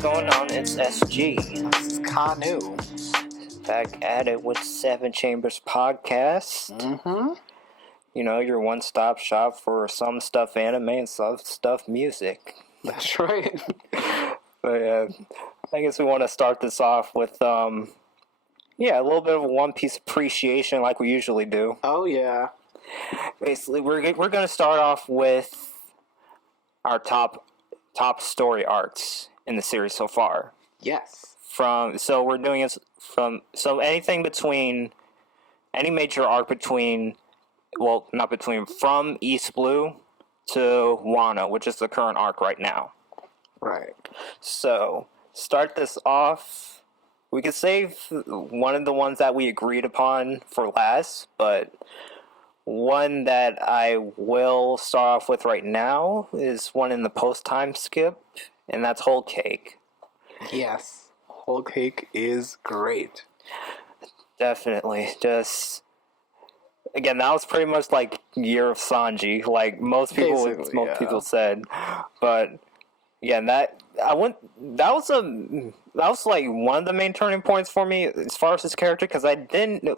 going on? It's SG. This is Kanu. Back at it with Seven Chambers Podcast. Mm-hmm. You know, your one-stop shop for some stuff anime and some stuff music. That's right. But yeah, I guess we want to start this off with, a little bit of a One Piece appreciation like we usually do. Oh, yeah. Basically, we're going to start off with our top story arcs in the series so far. Yes. We're doing it from anything between any major arc from East Blue to Wano, which is the current arc right now. Right. So, start this off. We could save one of the ones that we agreed upon for last, but one that I will start off with right now is one in the post-time skip, and that's Whole Cake. Yes. Whole Cake is great. Definitely. Just, again, that was pretty much like Year of Sanji, like most people said. But yeah, that was like one of the main turning points for me as far as his character, because I didn't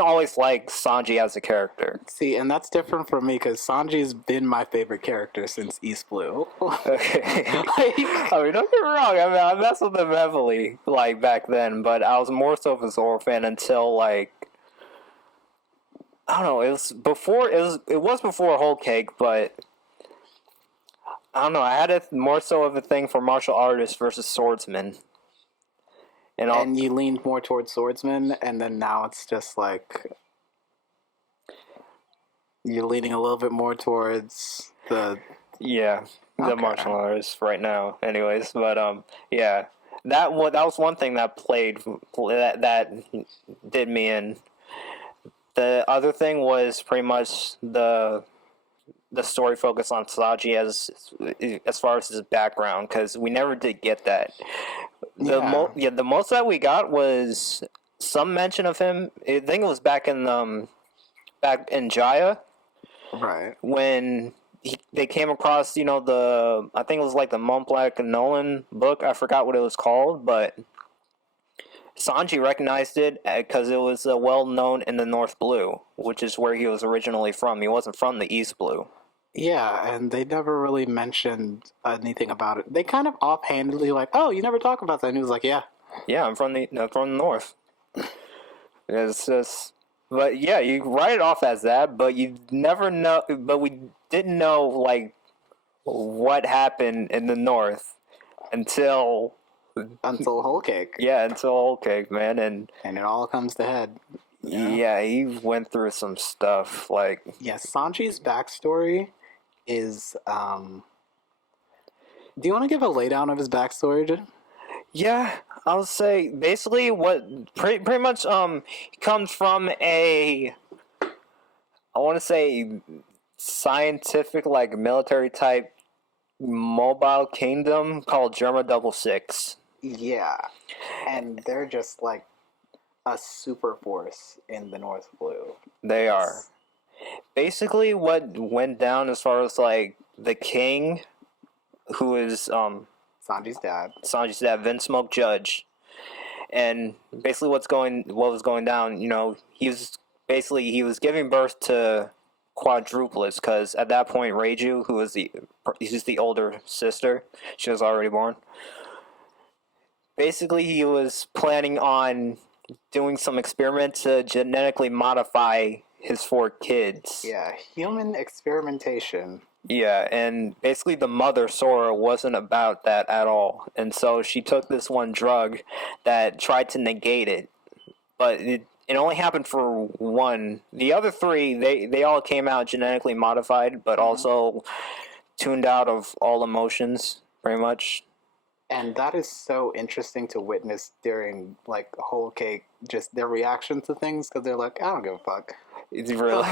always like Sanji as a character. See, and that's different for me because Sanji's been my favorite character since East Blue. Okay. I mean, don't get me wrong. I mean, I messed with him heavily, like, back then, but I was more so of a Zoro fan until, like, I don't know, it was before Whole Cake, but I don't know, I had more so of a thing for martial artists versus swordsmen. And you leaned more towards swordsman, and then now it's just like you're leaning a little bit more towards the martial artists right now. Anyways, but that was one thing that did me in. The other thing was pretty much the story focus on Sanji as far as his background, because we never did get that. The most that we got was some mention of him. I think it was back in Jaya, right, when they came across I think it was like the Mont Blanc and Nolan book. I forgot what it was called, but Sanji recognized it because it was well known in the North Blue, which is where he was originally from. He wasn't from the East Blue. Yeah, and they never really mentioned anything about it. They kind of offhandedly like, "Oh, you never talk about that." And he was like, "Yeah, I'm from the North." It's just, but yeah, you write it off as that, but you never know. But we didn't know like what happened in the North until Whole Cake. Yeah, until Whole Cake, man, and it all comes to head. Yeah, he went through some stuff like. Yeah, Sanji's backstory is. Do you want to give a laydown of his backstory, dude? Yeah, I'll say basically what pretty much he comes from I want to say scientific, like, military type mobile kingdom called Germa 66. Yeah, and they're just like a super force in the North Blue. They are. Basically, what went down as far as like the king, who is Sanji's dad, Vince Smoke Judge, and basically what was going down. He was giving birth to quadruplets, because at that point Reiju, who was the older sister, she was already born. Basically, he was planning on doing some experiments to genetically modify his 4 kids. Yeah, human experimentation. Yeah, and basically the mother, Sora, wasn't about that at all. And so she took this one drug that tried to negate it. But it only happened for one. The other 3, they all came out genetically modified, but also tuned out of all emotions, pretty much. And that is so interesting to witness during, like, Whole Cake, just their reaction to things, because they're like, I don't give a fuck. It's really...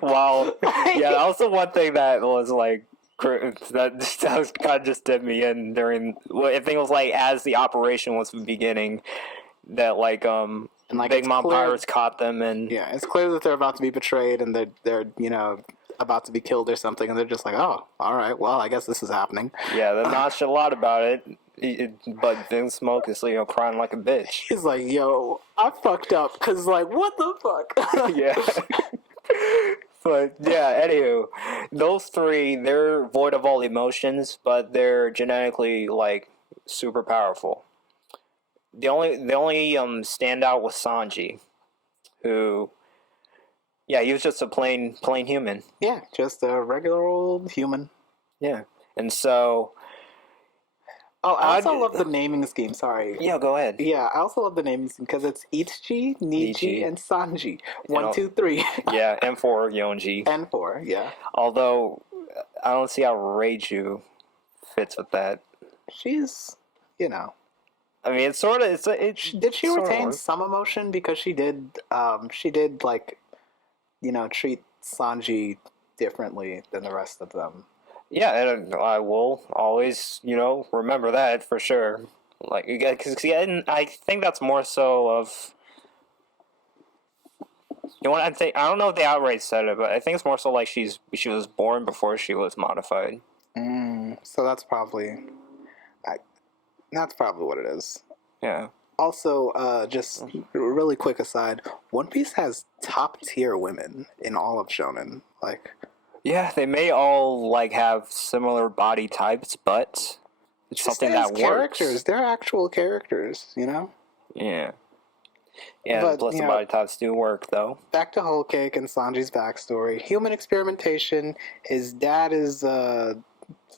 Wow. Yeah, that was the one thing that was, like, that was kind of just did me in during... I think it was, like, as the operation was beginning, that, like, and, like, Big Mom Pirates caught them, and... Yeah, it's clear that they're about to be betrayed, and they're about to be killed or something, and they're just like, oh, all right, well, I guess this is happening. Yeah, they're nonchalant about it. But then Smoke is crying like a bitch. He's like, yo, I fucked up because like what the fuck. Yeah. But yeah, anywho, those three, they're void of all emotions, but they're genetically like super powerful. The only standout was Sanji, who, yeah, he was just a plain human. Yeah, just a regular old human. Yeah, and so. Oh, I also love the naming scheme. Sorry. Yeah, go ahead. Yeah, I also love the naming scheme because it's Ichichi, Niji, and Sanji. 1, 2, 3. Yeah, and 4 Yonji. And 4, yeah. Although I don't see how Reiju fits with that. She's, I mean, it's sort of. Did she retain some emotion because she did like, treat Sanji differently than the rest of them. Yeah, and I will always, remember that for sure. Like, because I think that's more so of. I don't know if they outright said it, but I think it's more so like she was born before she was modified. So that's probably what it is. Yeah. Also, just really quick aside, One Piece has top tier women in all of shonen. Like. Yeah, they may all like have similar body types, but it's something that characters. works. They're actual characters, Yeah. Yeah, but, plus the body types do work, though. Back to Whole Cake and Sanji's backstory. Human experimentation. His dad is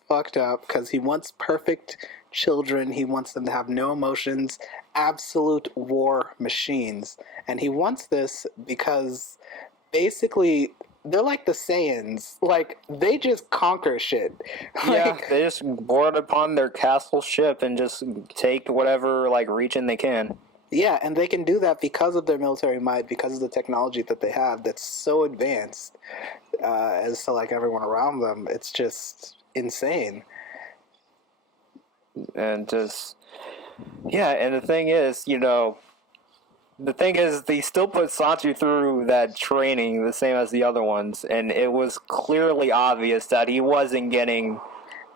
fucked up because he wants perfect children. He wants them to have no emotions, absolute war machines. And he wants this because basically they're like the Saiyans. Like, they just conquer shit. Yeah, they just board upon their castle ship and just take whatever, region they can. Yeah, and they can do that because of their military might, because of the technology that they have that's so advanced as to, everyone around them. It's just insane. And just... Yeah, and the thing is, they still put Sanji through that training the same as the other ones, and it was clearly obvious that he wasn't getting...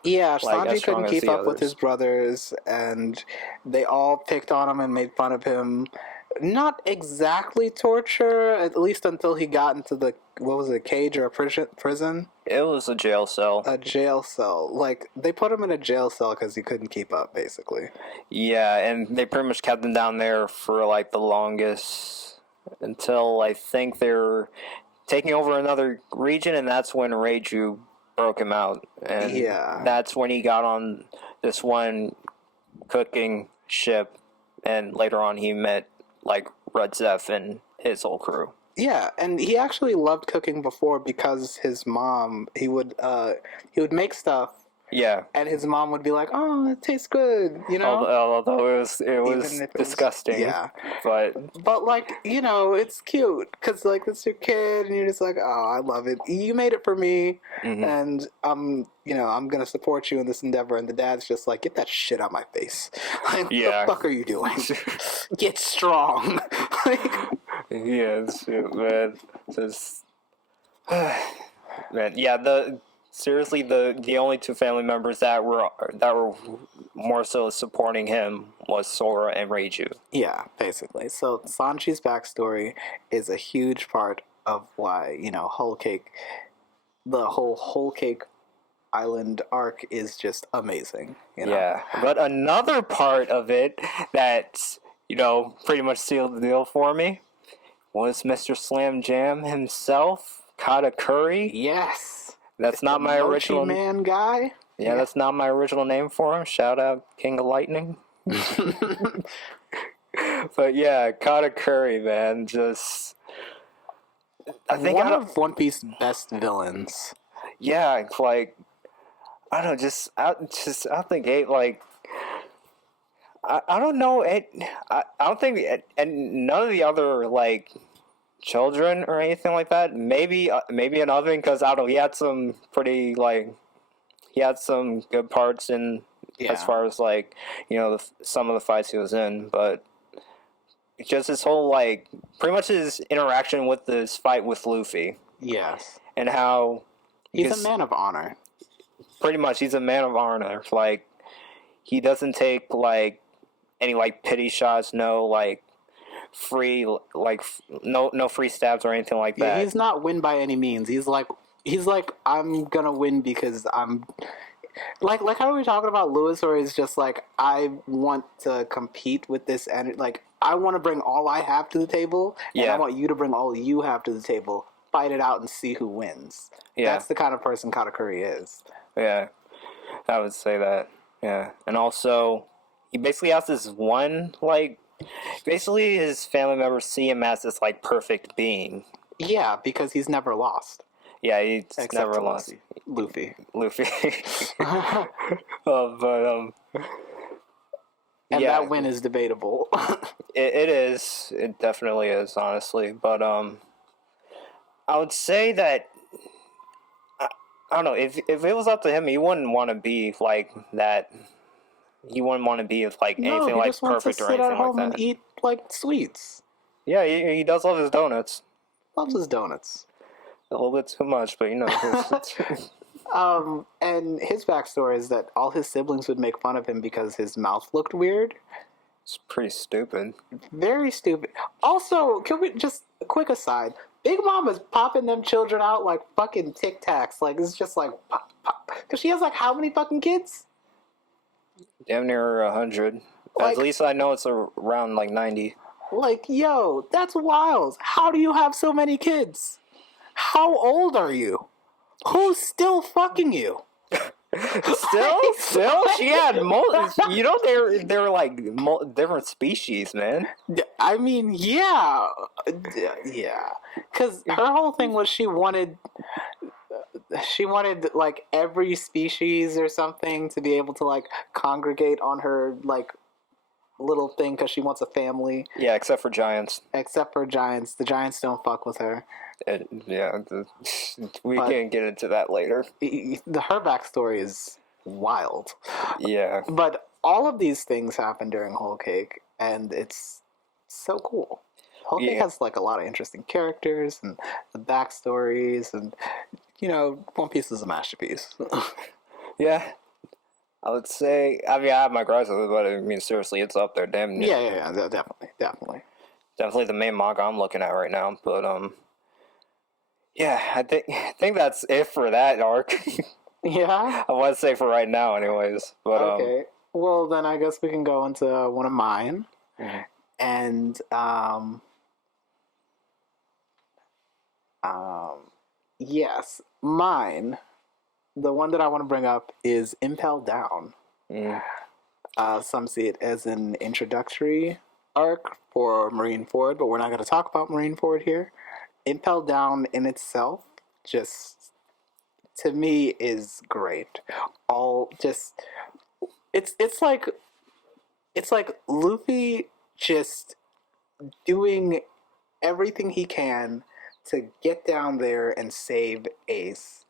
Yeah, Sanji couldn't keep up with his brothers, and they all picked on him and made fun of him. Not exactly torture, at least until he got into the, cage or a prison? It was a jail cell. A jail cell. They put him in a jail cell because he couldn't keep up, basically. Yeah, and they pretty much kept him down there for, the longest, until I think they're taking over another region, and that's when Reiju broke him out. And that's when he got on this one cooking ship, and later on he met, Red Zeph and his whole crew. Yeah, and he actually loved cooking before because his mom, he would make stuff. Yeah. And his mom would be like, "Oh, it tastes good," Although it was disgusting. Yeah. But it's cute because it's your kid, and you're just like, "Oh, I love it. You made it for me, and I'm gonna support you in this endeavor." And the dad's just like, "Get that shit out my face! What the fuck are you doing? Get strong!" Yeah, man. Just man, yeah. Seriously, the only two family members that were more so supporting him was Sora and Reiju. Yeah, basically. So Sanji's backstory is a huge part of why Whole Cake, the whole Whole Cake Island arc is just amazing. Yeah, but another part of it that pretty much sealed the deal for me was Mr. Slam Jam himself, Katakuri. Yes. That's not my original man guy. Yeah, that's not my original name for him. Shout out King of Lightning. But yeah, Katakuri, man, just I think one of One Piece's best villains. Yeah, I don't know, I think I don't know I don't think and none of the other children or anything like that. Maybe an Oven, because he had some pretty he had some good parts in as far as some of the fights he was in, but just his whole pretty much his interaction with this fight with Luffy. Yes, and how he's a man of honor. Pretty much, he's a man of honor. he doesn't take like any like pity shots, no like free like no free stabs or anything like that. Yeah, he's not win by any means. He's like I'm gonna win because I'm like how are we talking about Lewis, or is just like I want to compete with this, and like I want to bring all I have to the table, and I want you to bring all you have to the table. Fight it out and see who wins. Yeah, that's the kind of person Katakuri is. Yeah, I would say that. Yeah, and also he basically has this one like. Basically, his family members see him as this like perfect being. Yeah, because he's never lost. Yeah, he's never lost. Luffy. But and yeah, that win is debatable. it is. It definitely is, honestly. But I would say that I don't know if it was up to him, he wouldn't want to be like that. He wouldn't want to be like anything like perfect or anything like that. He just wants to sit at home and eat like sweets. Yeah, he does love his donuts. Loves his donuts. A little bit too much, but you know. And his backstory is that all his siblings would make fun of him because his mouth looked weird. It's pretty stupid. Very stupid. Also, can we just a quick aside? Big Mom is popping them children out like fucking Tic Tacs. Like it's just like pop, pop. Because she has like how many fucking kids? Damn near 100. Like, at least I know it's around like 90. Like, yo, that's wild. How do you have so many kids? How old are you? Who's still fucking you? Still, she had you know they're like different species, man. I mean, yeah, because her whole thing was she wanted like every species or something to be able to like congregate on her like little thing because she wants a family. Yeah, except for giants. The giants don't fuck with her. We can get into that later. Her backstory is wild. Yeah. But all of these things happen during Whole Cake, and it's so cool. Whole Cake has like a lot of interesting characters and the backstories, and you know, One Piece is a masterpiece. Yeah. I would say, I mean, I have my gripes with it, but I mean, seriously, it's up there. Damn. Yeah, definitely. Definitely the main manga I'm looking at right now, but yeah, I think that's it for that arc. Yeah? I want to say for right now, anyways. But okay. Well, then I guess we can go into one of mine. Mm-hmm. And, yes, mine, the one that I want to bring up is Impel Down. Mm. Some see it as an introductory arc for Marineford, but we're not going to talk about Marineford here. Impel Down in itself just, to me, is great. It's like Luffy just doing everything he can to get down there and save Ace.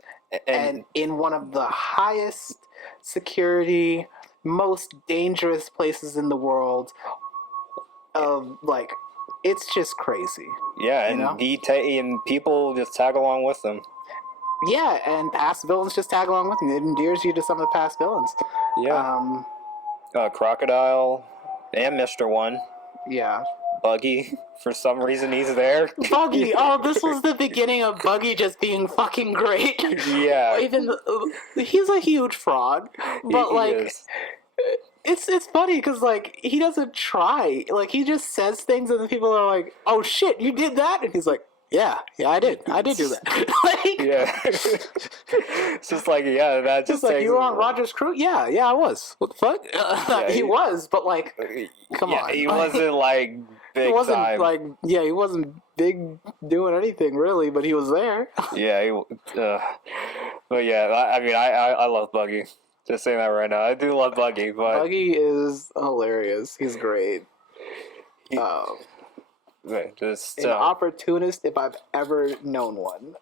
And in one of the highest security, most dangerous places in the world, it's just crazy. Yeah, and and people just tag along with them. Yeah, and past villains just tag along with them. It endears you to some of the past villains. Yeah. Crocodile and Mr. One. Yeah. Buggy, for some reason he's there. Buggy! Oh, this was the beginning of Buggy just being fucking great. Yeah. He's a huge fraud, but he it's funny because like he doesn't try. Like he just says things, and then people are like, "Oh shit, you did that!" And he's like, "Yeah, I did do that." Yeah. It's just like that just like you were on Roger's crew. Yeah, I was. What the fuck? He was, but like, come on, he wasn't like big. He wasn't time. he wasn't big doing anything really, but he was there. Yeah, but yeah, I mean, I love Buggy. Just saying that right now. I do love Buggy, but Buggy is hilarious. He's great. Just an opportunist if I've ever known one.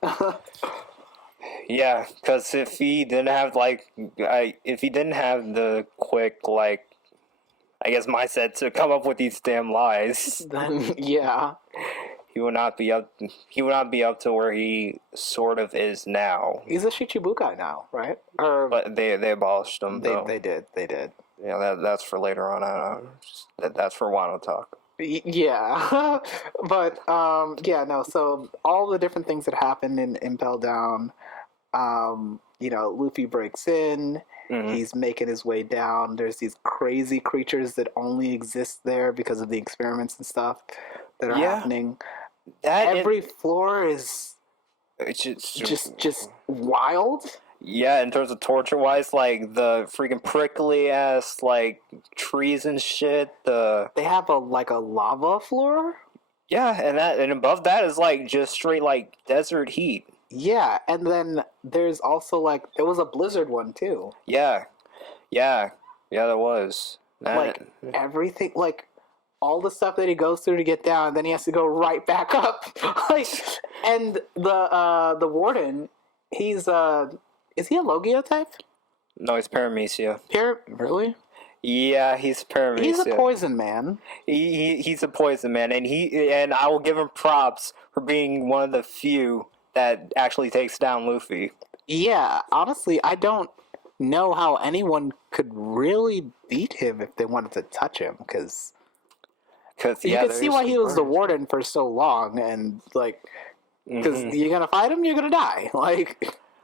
Yeah, because if he didn't have the quick I guess mindset to come up with these damn lies, then yeah. He would not be up to where he sort of is now. He's a Shichibukai now, right? But they abolished him. They did. Yeah, that's for later on. I don't, that's for Wano talk. Yeah, but yeah, no. So all the different things that happen in Impel Down, Luffy breaks in. Mm-hmm. He's making his way down. There's these crazy creatures that only exist there because of the experiments and stuff that are happening. Every floor is just wild. Yeah, in terms of torture wise, like the freaking prickly ass like trees and shit. They have a lava floor. Yeah, and above that is like just straight like desert heat. Yeah, and then there's also there was a blizzard one too. Yeah, there was. Everything, all the stuff that he goes through to get down, and then he has to go right back up. And the warden, he's is he a Logia type? No, he's Paramecia. Really? Yeah, he's Paramecia. He's a poison man. He's a poison man, and I will give him props for being one of the few that actually takes down Luffy. Yeah, honestly, I don't know how anyone could really beat him if they wanted to touch him, because you can see why he was the warden for so long, and because you're gonna fight him, you're gonna die.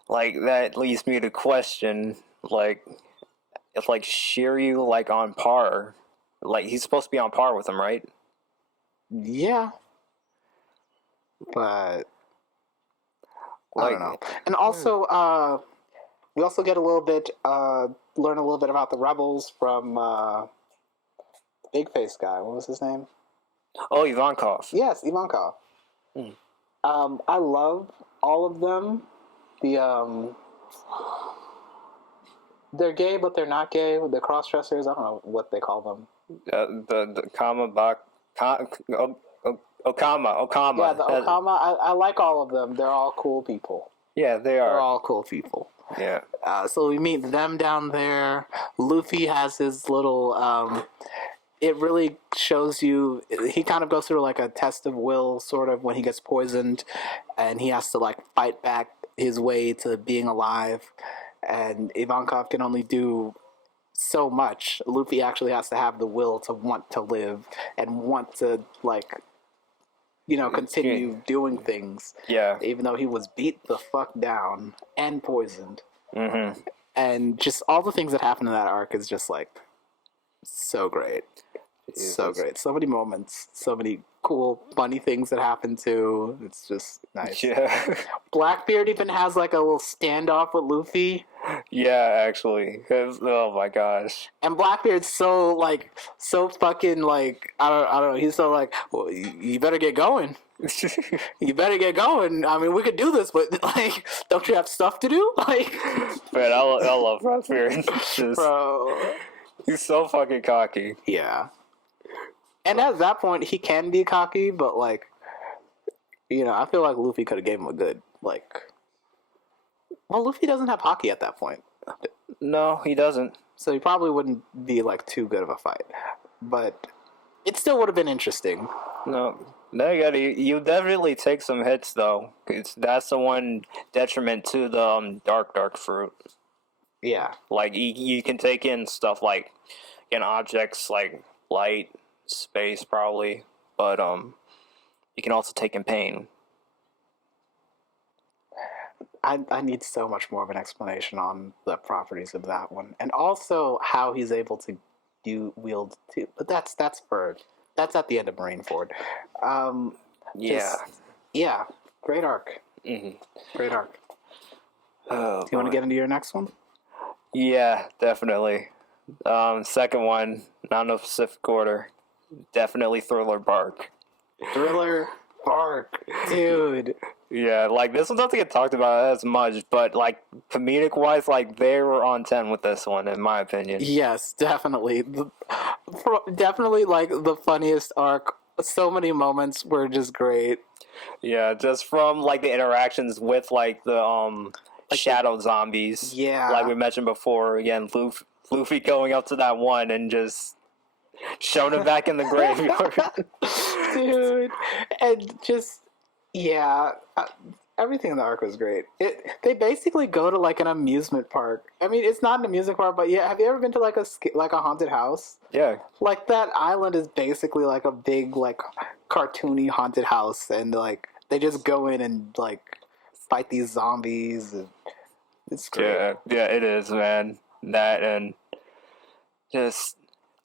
Like that leads me to question, if Shiryu on par, he's supposed to be on par with him, right? Yeah, but I don't know. And also, we also get learn a little bit about the rebels from the big face guy. What was his name? Oh, Ivankov. Yes, Ivankov. I love all of them. They're gay, but they're not gay. They're cross-dressers. I don't know what they call them. The Okama. Yeah, the Okama. I like all of them. They're all cool people. Yeah, they are. They're all cool people. Yeah. So we meet them down there. Luffy has his little. It really shows you. He kind of goes through a test of will, sort of, when he gets poisoned, and he has to fight back his way to being alive. And Ivankov can only do so much. Luffy actually has to have the will to want to live and want to continue doing things. Yeah. Even though he was beat the fuck down and poisoned. Mm-hmm. And just all the things that happen in that arc is just so great. So great. So many moments. So many cool, funny things that happen too. It's just nice. Yeah. Blackbeard even has a little standoff with Luffy. Yeah, actually. Oh my gosh. And Blackbeard's so fucking I don't know. He's so well, you better get going. You better get going. I mean, we could do this, but don't you have stuff to do? Man, I love Blackbeard. Bro, he's so fucking cocky. Yeah. And at that point, he can be cocky, but I feel like Luffy could have gave him a good Well, Luffy doesn't have haki at that point. No, he doesn't. So he probably wouldn't be too good of a fight, but it still would have been interesting. No, you definitely take some hits though. That's the one detriment to the dark fruit. Yeah, you can take in stuff objects light, space probably, but you can also take in pain. I need so much more of an explanation on the properties of that one, and also how he's able to wield two. But that's at the end of Marineford. Yeah, great arc. Mm-hmm. Great arc. Oh, do you want to get into your next one? Yeah, definitely. Second one, not in no Pacific order. Definitely Thriller Bark. Thriller Bark, dude. Yeah, this one doesn't get talked about as much, but comedic wise, they were on 10 with this one, in my opinion. Yes, definitely. Definitely the funniest arc. So many moments were just great. Yeah, just from the interactions with the shadow zombies. Yeah. Like we mentioned before, again, Luffy going up to that one and just showing him back in the graveyard. Dude. And just, yeah. everything in the arc was great. They basically go to like an amusement park. I mean, it's not an amusement park, but yeah, have you ever been to like a haunted house? Yeah. Like that island is basically like a big like cartoony haunted house, and like they just go in and like fight these zombies. And it's great. Yeah, it is, man. That and just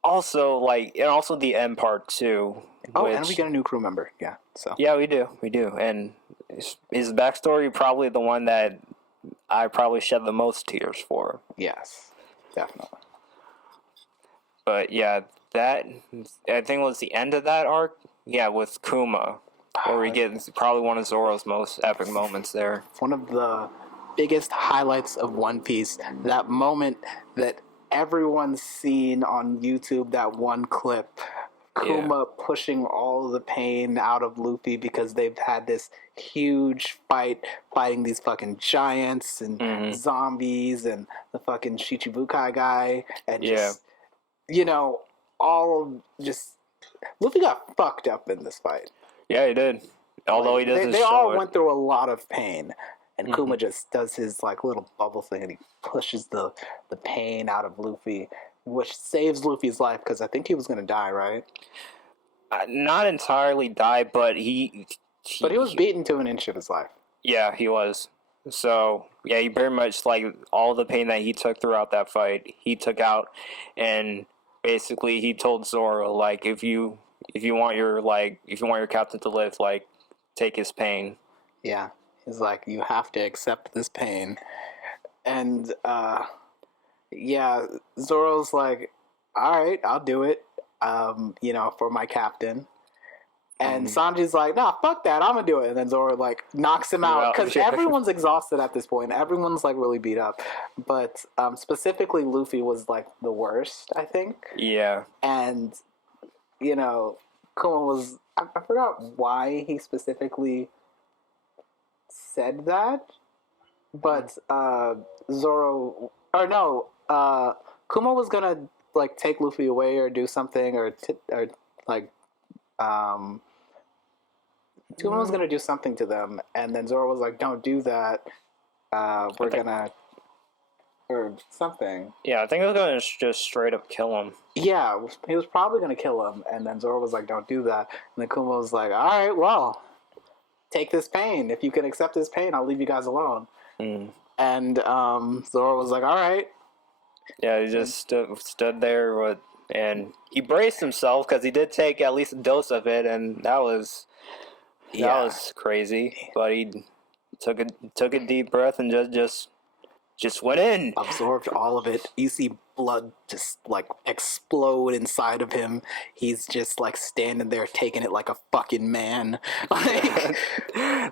also like and also the end part too. Oh, and we get a new crew member. Yeah, so yeah, we do, and his backstory probably the one that I probably shed the most tears for. yes, definitely. But yeah, that I think was the end of that arc. Yeah, with Kuma, where we get probably one of Zoro's most epic moments there. One of the biggest highlights of One Piece, that moment that everyone's seen on YouTube, that one clip. Kuma pushing all of the pain out of Luffy because they've had this huge fighting these fucking giants and zombies and the fucking Shichibukai guy and just, all of just... Luffy got fucked up in this fight. Yeah, he did. Although he doesn't They show all it. went through a lot of pain. And Kuma just does his like little bubble thing and he pushes the pain out of Luffy, which saves Luffy's life because I think he was going to die, right? Not entirely die, but he was beaten to an inch of his life. Yeah, he was. So, yeah, he very much, like, all the pain that he took throughout that fight, he took out, and basically he told Zoro, like, if you want your captain to live, like, take his pain. Yeah. He's like, you have to accept this pain. And, yeah, Zoro's like, all right, I'll do it, for my captain. And Sanji's like, nah, fuck that, I'm gonna do it. And then Zoro, like, knocks him out. Because everyone's exhausted at this point. Everyone's, like, really beat up. But specifically, Luffy was, like, the worst, I think. Yeah. And, Kuma was... I forgot why he specifically said that. But Zoro... Or no, Kuma was gonna, like, take Luffy away or do something or Kuma was gonna do something to them, and then Zoro was like, "Don't do that. We're gonna..." or something. Yeah, I think he was gonna just straight up kill him. Yeah, he was probably gonna kill him, and then Zoro was like, "Don't do that." And then Kuma was like, "All right, well, take this pain. If you can accept this pain, I'll leave you guys alone." And Zoro was like, "All right." Yeah, he just stood there and he braced himself because he did take at least a dose of it, and that was crazy. But he took a deep breath and just went in, absorbed all of it. You see blood just like explode inside of him. He's just like standing there taking it like a fucking man. Like,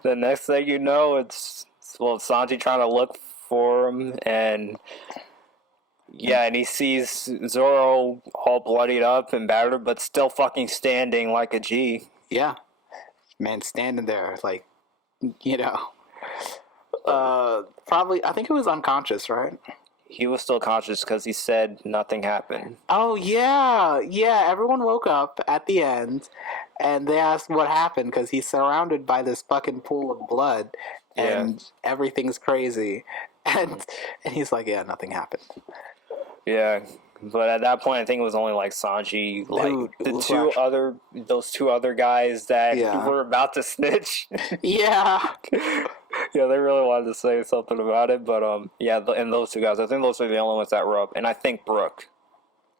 the next thing you know, it's Sanji trying to look for him, and and he sees Zoro all bloodied up and battered, but still fucking standing like a G. Yeah, man, standing there like, probably, I think he was unconscious, right? He was still conscious because he said nothing happened. Oh, yeah. Yeah, everyone woke up at the end, and they asked what happened because he's surrounded by this fucking pool of blood, and everything's crazy. And he's like, yeah, nothing happened. Yeah, but at that point, I think it was only like Sanji, like those two other guys that were about to snitch. Yeah. Yeah, they really wanted to say something about it, but and those two guys, I think those were the only ones that were up, and I think Brook.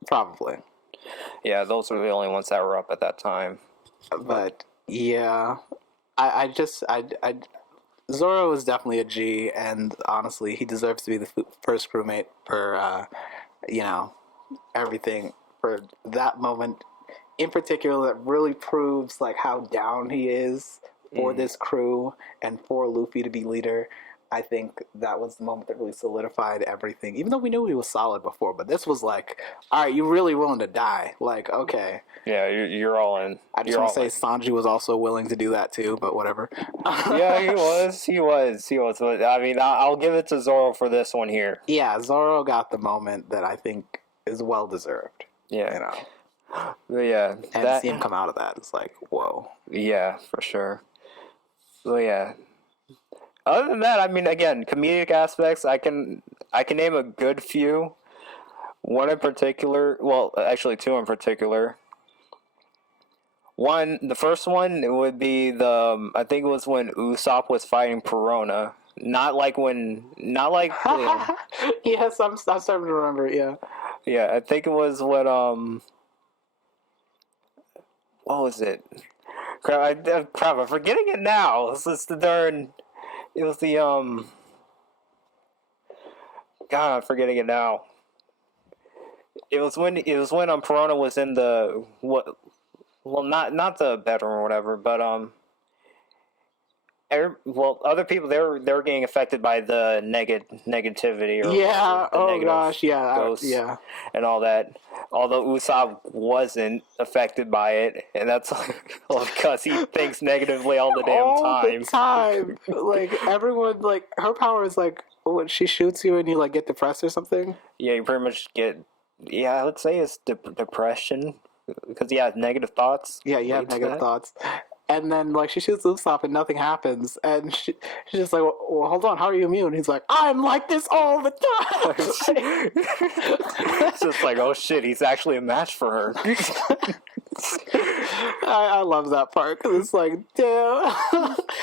Probably. Yeah, those were the only ones that were up at that time. But yeah, I Zoro is definitely a G, and honestly, he deserves to be the first crewmate for everything, for that moment in particular that really proves like how down he is for this crew and for Luffy to be leader. I think that was the moment that really solidified everything. Even though we knew he was solid before, but this was like, all right, you're really willing to die. Like, okay. Yeah, you're all in. I just want to say Sanji was also willing to do that too, but whatever. Yeah, he was. But, I mean, I'll give it to Zoro for this one here. Yeah, Zoro got the moment that I think is well deserved. Yeah. But yeah. And see him come out of that, it's like, whoa. Yeah, for sure. So yeah. Other than that, I mean, again, comedic aspects. I can name a good few. One in particular, well, actually two in particular. One, the first one, it would be I think it was when Usopp was fighting Perona. Not like, Yes, I'm starting to remember. Yeah. yeah, I think it was what was it? Crap, I'm forgetting it now. It's the darn, it was the, God, I'm forgetting it now. It was when Perona was in the, what, well, not the bedroom or whatever, but other people they were getting affected by the negativity or Yeah. the Oh negative gosh. Yeah. ghosts Yeah. and all that. Although Usopp wasn't affected by it, and that's because he thinks negatively all the damn All time. the time. Like everyone, like her power is like when she shoots you and you like get depressed or something. Yeah, you pretty much get. Yeah, let's say it's depression because negative thoughts. Yeah, you have lead to negative that. thoughts. And then, like, she shoots Usopp and nothing happens. And she's just like, well, hold on, how are you immune? He's like, I'm like this all the time. It's just like, oh shit, he's actually a match for her. I love that part because it's like, damn.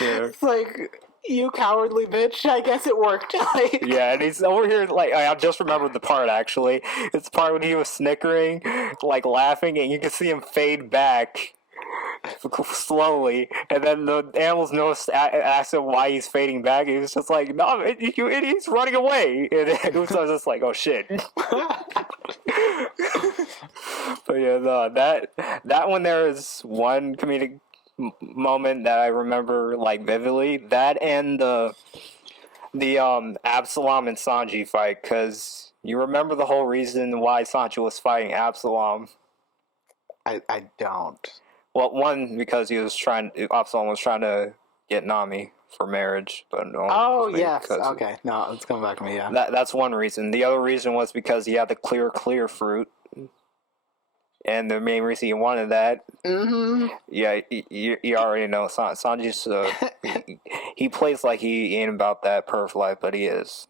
Yeah. It's like, you cowardly bitch. I guess it worked. Like, Yeah, and he's over here like I just remembered the part actually. It's the part when he was snickering, like laughing, and you can see him fade back slowly, and then the animals notice ask him why he's fading back. He was just like, "No, he's running away," and it was just like, "Oh shit." But yeah, no, that one there is one comedic moment that I remember like vividly. That and the Absalom and Sanji fight, because you remember the whole reason why Sanji was fighting Absalom. I don't. Well, one because Absalom was trying to get Nami for marriage, but no. Oh yes. Okay. No, it's coming back to me. Yeah. That's one reason. The other reason was because he had the clear fruit. And the main reason he wanted that, yeah, you already know. Sanji's he plays like he ain't about that perf life, but he is.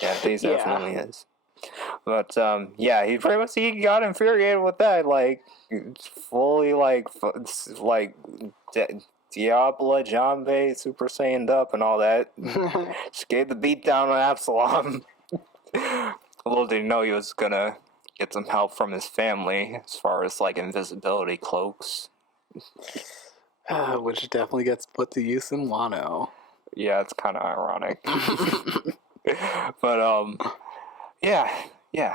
Yeah, he definitely is. But yeah, he pretty much he got infuriated with that, like fully like Diablo, Janbei, Super Saiyan up, and all that. Just gave the beat down on Absalom. Little did he know he was gonna get some help from his family as far as like invisibility cloaks. Which definitely gets put to use in Wano. Yeah, it's kind of ironic. But yeah,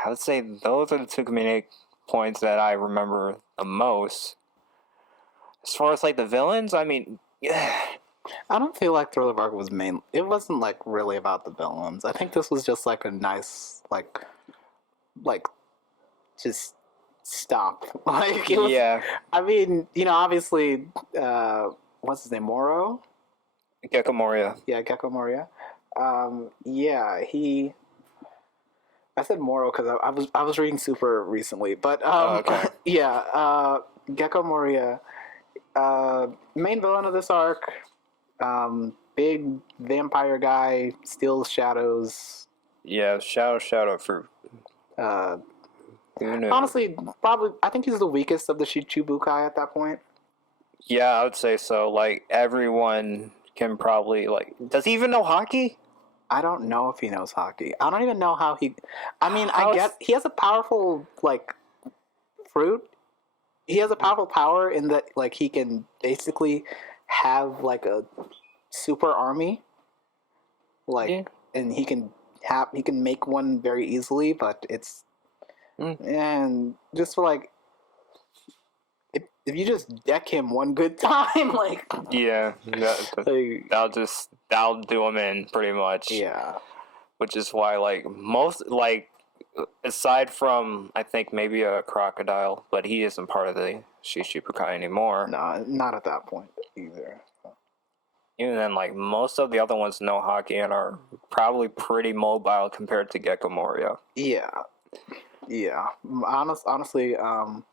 I would say those are the two comedic points that I remember the most. As far as like the villains, I mean, yeah. I don't feel like Thriller Bark was main. It wasn't like really about the villains. I think this was just like a nice like just stop. Like it was, Yeah. I mean, obviously, what's his name? Moro. Gecko Moria. Yeah, Gecko Moria. Yeah, he. I said Moro because I was reading Super recently, but okay. yeah, Gecko Moria, main villain of this arc, big vampire guy, steals shadows. Yeah, shadow fruit. Honestly, probably I think he's the weakest of the Shichibukai at that point. Yeah, I would say so. Like everyone can probably like. Does he even know hockey? I don't know if he knows hockey. I don't even know how he. I mean, I guess he has a powerful like fruit. He has a powerful power in that like he can basically have like a super army. Like, and he can make one very easily, but it's and just for like if you just deck him one good time, like yeah, that'll do him in pretty much. Yeah, which is why like most like aside from I think maybe a crocodile, but he isn't part of the Shichibukai anymore. No, not at that point either. Even then, like most of the other ones know hockey and are probably pretty mobile compared to Gecko Moria. Yeah. Honestly, and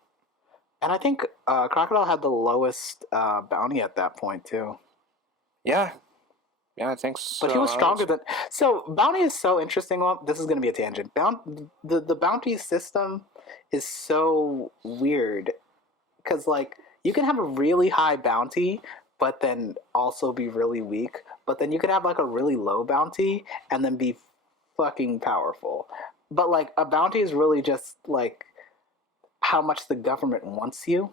I think Crocodile had the lowest bounty at that point too. Yeah, Yeah, I think so. But he was stronger than. So bounty is so interesting. Well, this is going to be a tangent. The bounty system is so weird because like you can have a really high bounty, but then also be really weak. But then you could have like a really low bounty and then be fucking powerful. But like a bounty is really just like how much the government wants you.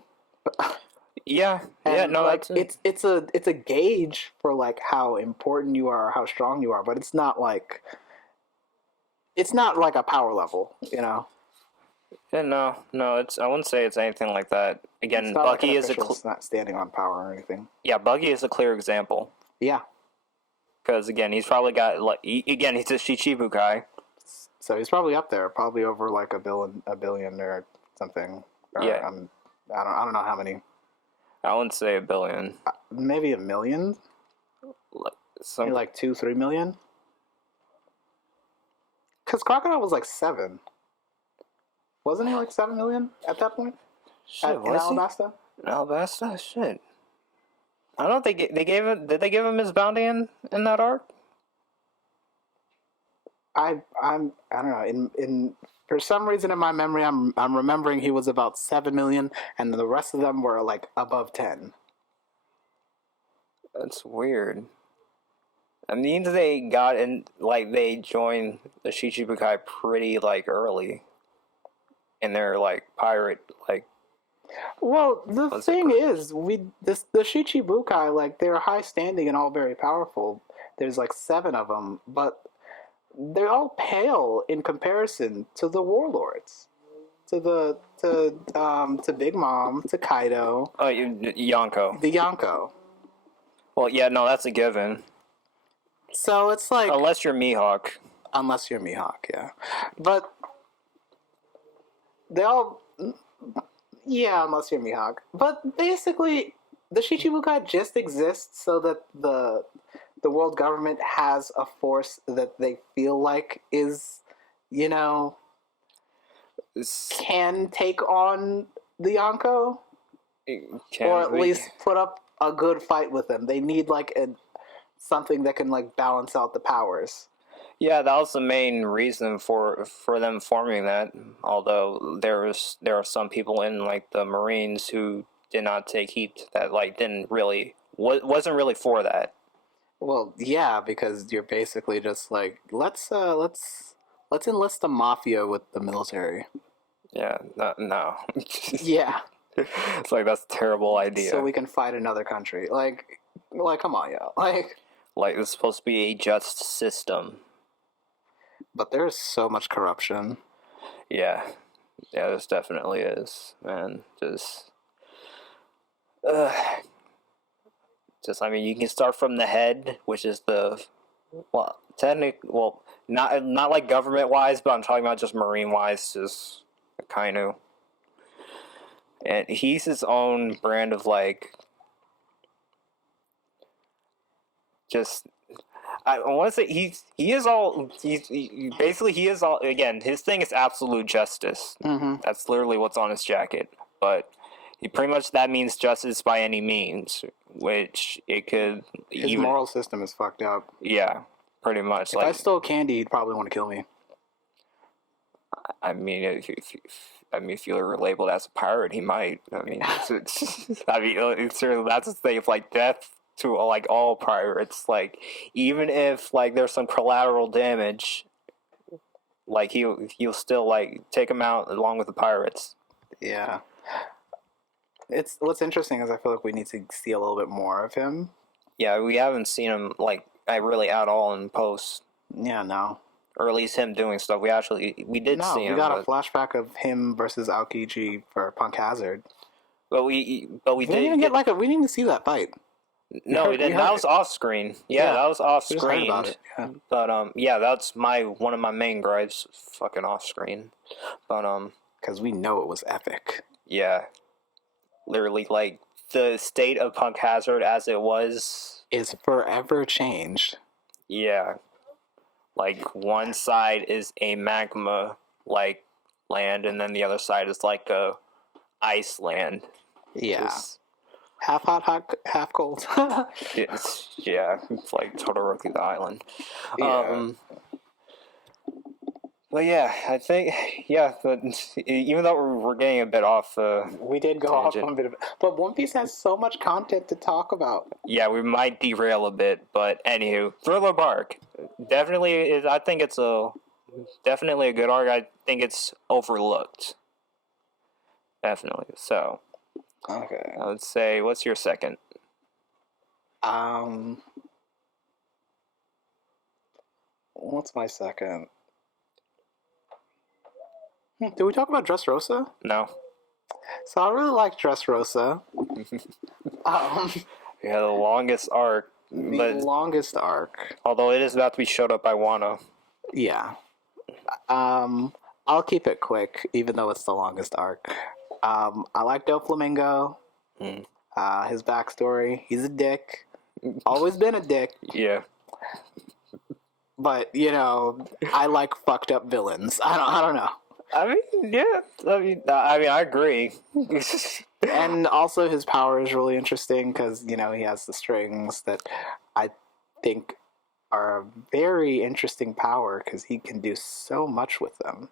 Yeah, yeah, no, like that's it's a gauge for like how important you are, or how strong you are, but it's not like a power level, you know. Yeah, no, it's I wouldn't say it's anything like that. Again, It's not Bucky like is it's not standing on power or anything. yeah, Bucky is a clear example Yeah. because again, he's probably got like again, he's a Shichibukai. So he's probably up there, probably over like a billion or something. Or, Yeah. I don't know how many. I wouldn't say a billion. Maybe a million. Maybe like 2-3 million. Because Crocodile was like 7. Wasn't he like 7 million at that point? Shit, in Alabasta? In Alabasta? Shit. I don't think they gave him. Did they give him his bounty in that arc? I don't know. In for some reason in my memory, I'm remembering he was about 7 million, and the rest of them were like above 10. That's weird. I mean, they got in like they joined the Shichibukai pretty like early, and they're like pirate like. Well, the thing is, the Shichibukai, like they're high standing and all very powerful. There's like 7 of them, but they're all pale in comparison to the warlords, to Big Mom, to Kaido. Oh, Yonko. The Yonko. Well, yeah, no, that's a given. So it's like unless you're Mihawk. Unless you're Mihawk, yeah. But they all, yeah, unless you're Mihawk. But basically, the Shichibukai just exists so that the world government has a force that they feel like is, you know, can take on the Yonko, or at least put up a good fight with them. They need like something that can like balance out the powers. Yeah, that was the main reason for them forming that. Although there are some people in like the Marines who did not take heed to that, like wasn't really for that. Well, yeah, because you're basically just like let's enlist the mafia with the military. Yeah, no. Yeah. It's like that's a terrible idea. So we can fight another country. Like come on, yo. Like it's supposed to be a just system. But there's so much corruption. Yeah, this definitely is, man. Just I mean, you can start from the head, which is not like government wise, but I'm talking about just Marine wise, just Akainu. And he's his own brand of like, just I want to say he is all again. His thing is absolute justice. Mm-hmm. That's literally what's on his jacket. But he pretty much that means justice by any means, which it could. His moral system is fucked up. Yeah, pretty much. If I stole candy, he'd probably want to kill me. I mean, if you're labeled as a pirate, he might. I mean, that's the thing. If like death to like all pirates, like even if like there's some collateral damage, like he'll still like take him out along with the pirates. Yeah. It's what's interesting is I feel like we need to see a little bit more of him. Yeah, we haven't seen him like really at all in post. Yeah, no. Or at least him doing stuff. We did see him. We got a flashback of him versus Aokiji for Punk Hazard. But we didn't even see that fight. No, we didn't. That was off screen. Yeah, that was off screen. Yeah. But that's one of my main gripes. Fucking off screen. But because we know it was epic. Yeah, literally, like the state of Punk Hazard as it was is forever changed. Yeah, like one side is a magma like land, and then the other side is like a ice land. Yeah. Half hot, half cold. It's like Todoroki the Island. Yeah. But yeah, I think but even though we're getting a bit off, we did go tangent. off on a bit of it, but One Piece has so much content to talk about. Yeah, we might derail a bit, but anywho, Thriller Bark definitely is. I think it's definitely a good arc. I think it's overlooked. Definitely. So, okay, I would say, what's your second? What's my second? Did we talk about Dressrosa? No. So I really like Dressrosa. Yeah, the longest arc. Longest arc. Although it is about to be showed up by Wano. Yeah. I'll keep it quick, even though it's the longest arc. I like Doflamingo. His backstory. He's a dick. Always been a dick. Yeah. But, I like fucked up villains. I don't know. I mean, yeah. I agree. And also his power is really interesting because, he has the strings that I think are a very interesting power because he can do so much with them.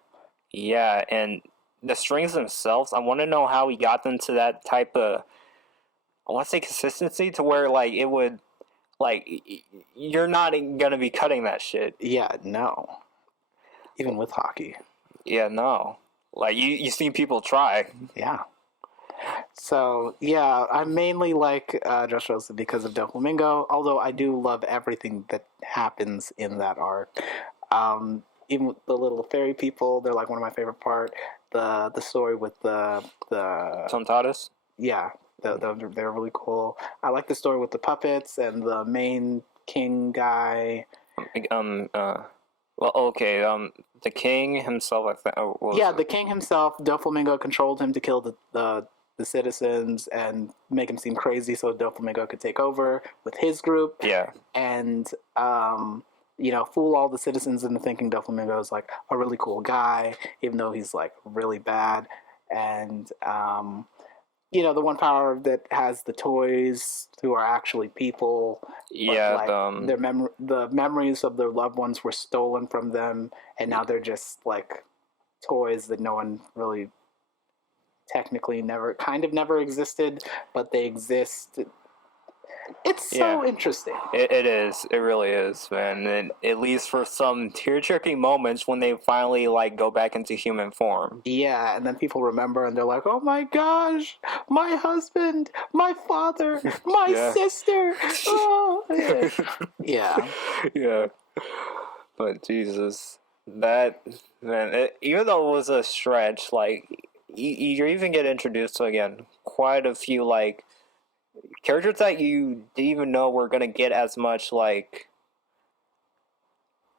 Yeah, and the strings themselves, I want to know how he got them to that type of, I want to say consistency to where, like, it would, like, you're not going to be cutting that shit. Yeah, no. Even with hockey. Yeah, no. Like, you see people try. Yeah. So, yeah, I mainly like Dressrosa because of Doflamingo, although I do love everything that happens in that arc. Even with the little fairy people, they're like one of my favorite part. The story with the Tontatus? Yeah, they're really cool. I like the story with the puppets and the main king guy. Well, okay, the king himself, I think. Yeah, the king himself, Doflamingo controlled him to kill the citizens and make him seem crazy so Doflamingo could take over with his group. Yeah. And, fool all the citizens into thinking Doflamingo is, like, a really cool guy, even though he's, like, really bad. And, the one power that has the toys who are actually people. Yeah, but, the memories of their loved ones were stolen from them, and now they're just like toys that no one really technically never existed, but they exist. It's so interesting. It is. It really is, man. And it leaves for some tear-jerking moments when they finally go back into human form. Yeah, and then people remember and they're like, "Oh my gosh, my husband, my father, my sister." Oh, yeah. Yeah. But Jesus, that man. Even though it was a stretch, you even get introduced to again quite a few characters that you didn't even know were gonna get as much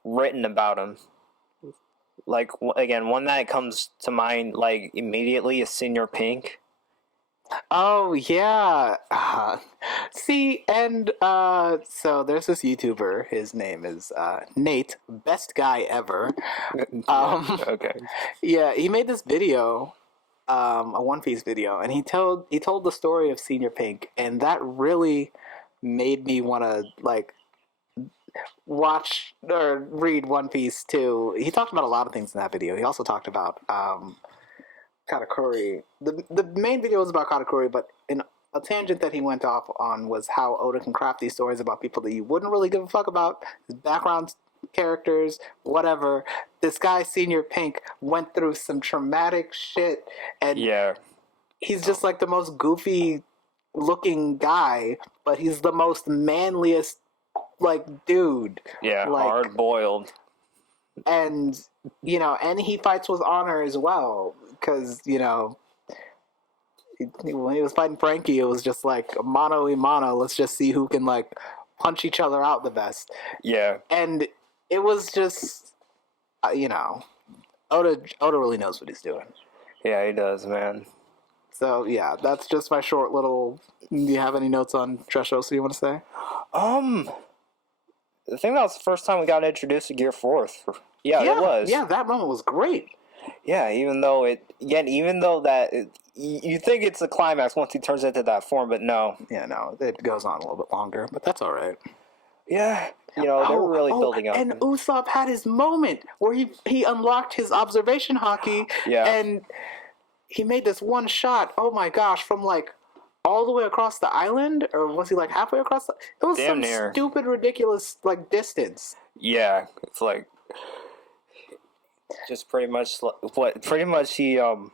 written about them. Again, one that comes to mind immediately is Senior Pink. Oh yeah. See, and so there's this YouTuber. His name is Nate, best guy ever. Okay. Yeah, he made this video. A One Piece video, and he told the story of Senior Pink, and that really made me want to watch or read One Piece too. He talked about a lot of things in that video. He also talked about Katakuri. The main video was about Katakuri, but in a tangent that he went off on was how Oda can craft these stories about people that you wouldn't really give a fuck about, his background, characters, whatever. This guy, Senior Pink, went through some traumatic shit, and he's just like the most goofy looking guy, but he's the most manliest dude. Yeah, hard boiled. And and he fights with honor as well, because when he was fighting Frankie, it was just like mano a mano. Let's just see who can punch each other out the best. Yeah, and it was just, Oda really knows what he's doing. Yeah, he does, man. So, yeah, that's just my short little... Do you have any notes on Dressrosa you want to say? I think that was the first time we got introduced to Gear 4th. Yeah, it was. Yeah, that moment was great. Yeah, even though you think it's a climax once he turns into that form, but no. Yeah, no, it goes on a little bit longer, but that's all right. Yeah, they're really building up. And Usopp had his moment where he unlocked his observation haki, and he made this one shot. Oh my gosh, from like all the way across the island, or was he like halfway across? It was some stupid, ridiculous like distance. Yeah, it's like just pretty much what he God,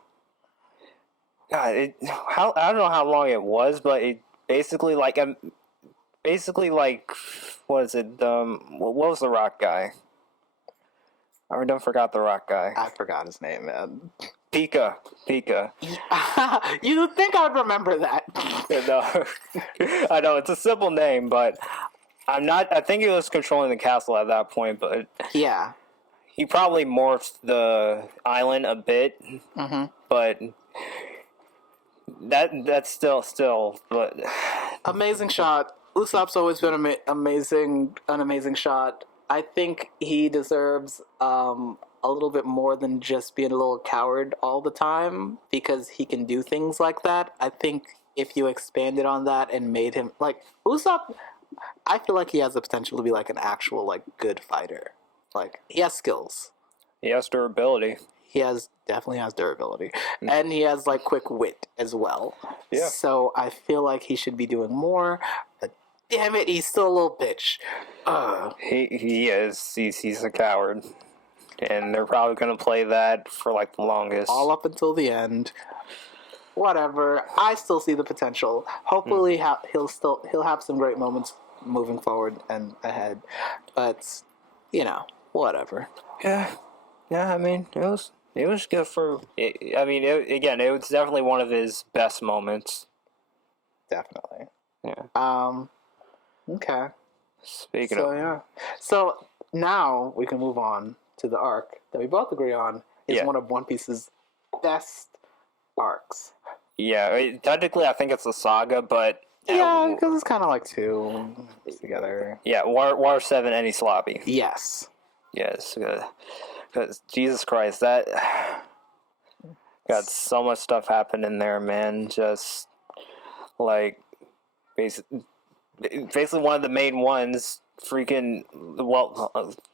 I don't know how long it was, but it basically like what is it? What was the rock guy? I done forgot the rock guy. I forgot his name, man. Pika. You think I would remember that? No, I know it's a simple name, but I'm not. I think he was controlling the castle at that point, but yeah, he probably morphed the island a bit, but that's still. But amazing shot. Usopp's always been an amazing shot. I think he deserves a little bit more than just being a little coward all the time, because he can do things like that. I think if you expanded on that and made him like Usopp, I feel like he has the potential to be like an actual like good fighter. Like he has skills. He has durability. He definitely has durability, and he has like quick wit as well. Yeah. So I feel like he should be doing more. But damn it, he's still a little bitch. He is. He's a coward. And they're probably going to play that for like the longest. All up until the end. Whatever. I still see the potential. Hopefully he'll have some great moments moving forward and ahead. But, whatever. Yeah. Yeah, I mean, it was good for... it was definitely one of his best moments. Definitely. Yeah. Okay. Speaking of... yeah. So now we can move on to the arc that we both agree on is one of One Piece's best arcs. Yeah, technically I think it's a saga, but... Yeah, because it's kind of like two together. Yeah, War 7, Enies Lobby. Yes. Yes, because Jesus Christ, that... got so much stuff happening there, man. Just, like, basically one of the main ones, freaking,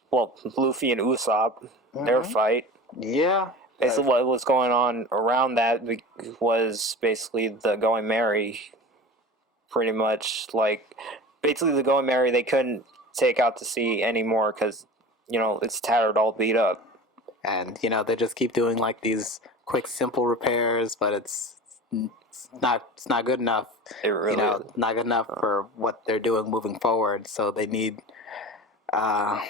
Luffy and Usopp, their fight. Yeah. Basically, what was going on around that was basically the Going Merry. Pretty much, like, basically the Going Merry they couldn't take out to sea anymore because, it's tattered, all beat up. And, they just keep doing, like, these quick, simple repairs, but it's not good enough. It really is. Not good enough for what they're doing moving forward. So they need, what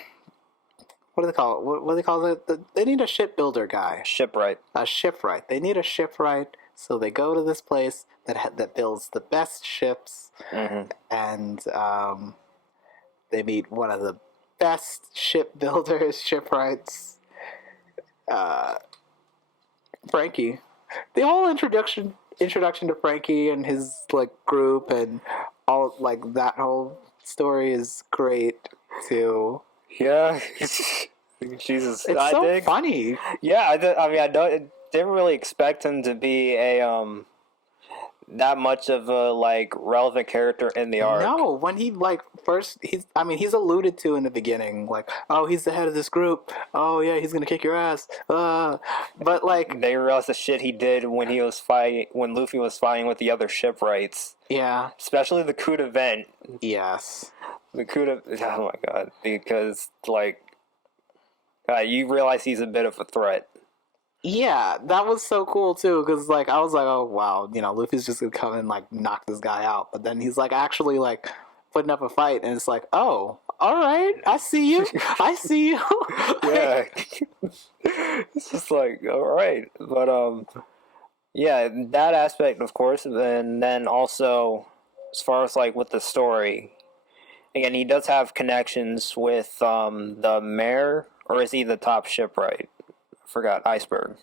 do they call it? What do they call it? They need a shipbuilder guy. Shipwright. A shipwright. They need a shipwright. So they go to this place that builds the best ships, and they meet one of the best shipbuilders, shipwrights, Frankie. The whole introduction to Frankie and his like group and all like that whole story is great too. Yeah, Jesus, it's so funny. Yeah, I didn't really expect him to be a that much of a like relevant character in the arc. No, when he like first he's alluded to in the beginning, like, oh, he's the head of this group. Oh yeah, he's gonna kick your ass. But like they realized the shit he did when Luffy was fighting with the other shipwrights. Yeah, especially the Kuda vent. Yes, the Kuda. Oh my god, because like, you realize he's a bit of a threat. Yeah, that was so cool too, because like I was like, oh wow, Luffy's just gonna come and like knock this guy out, but then he's like actually like putting up a fight, and it's like, oh, all right, I see you, I see you. Yeah, it's just like, all right, but yeah, that aspect, of course, and then also as far as like with the story, again, he does have connections with the mayor, or is he the top shipwright? Forgot Iceberg.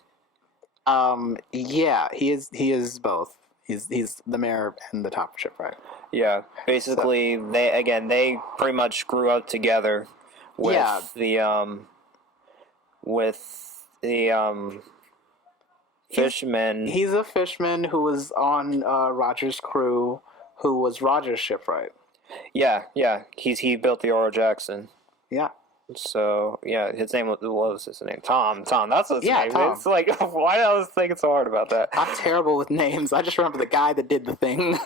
Yeah, he is both. He's the mayor and the top shipwright. Yeah, basically they pretty much grew up together with the Fishman. He's a fishman who was on Roger's crew, who was Roger's shipwright. Yeah. He built the Oro Jackson. Yeah. So yeah, his name what was his name? Tom. That's his name. Tom. It's like why I was thinking so hard about that. I'm terrible with names. I just remember the guy that did the thing.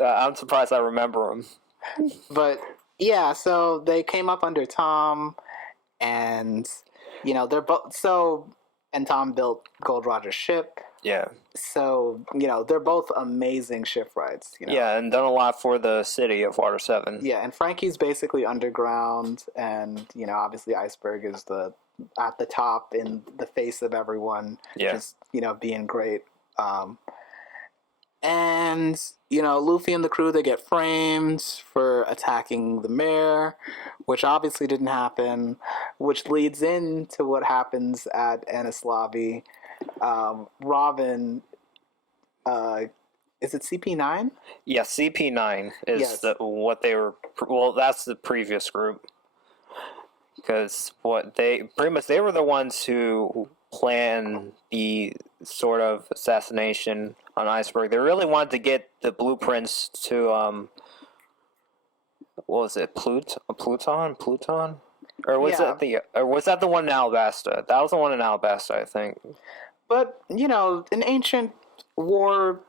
I'm surprised I remember him. But yeah, so they came up under Tom, and they're both and Tom built Gold Roger's ship. Yeah. So, they're both amazing shipwrights. Yeah, and done a lot for the city of Water 7. Yeah, and Frankie's basically underground, and, obviously Iceberg is at the top in the face of everyone. Yeah. Just, being great. And, Luffy and the crew, they get framed for attacking the mayor, which obviously didn't happen, which leads into what happens at Enislavi. Robin, is it CP9? Yeah, CP9 is what they were. Well, that's the previous group, because they were the ones who planned the sort of assassination on Iceberg. They really wanted to get the blueprints to what was it, Pluton, or was that the one in Alabasta? That was the one in Alabasta, I think. But, an ancient war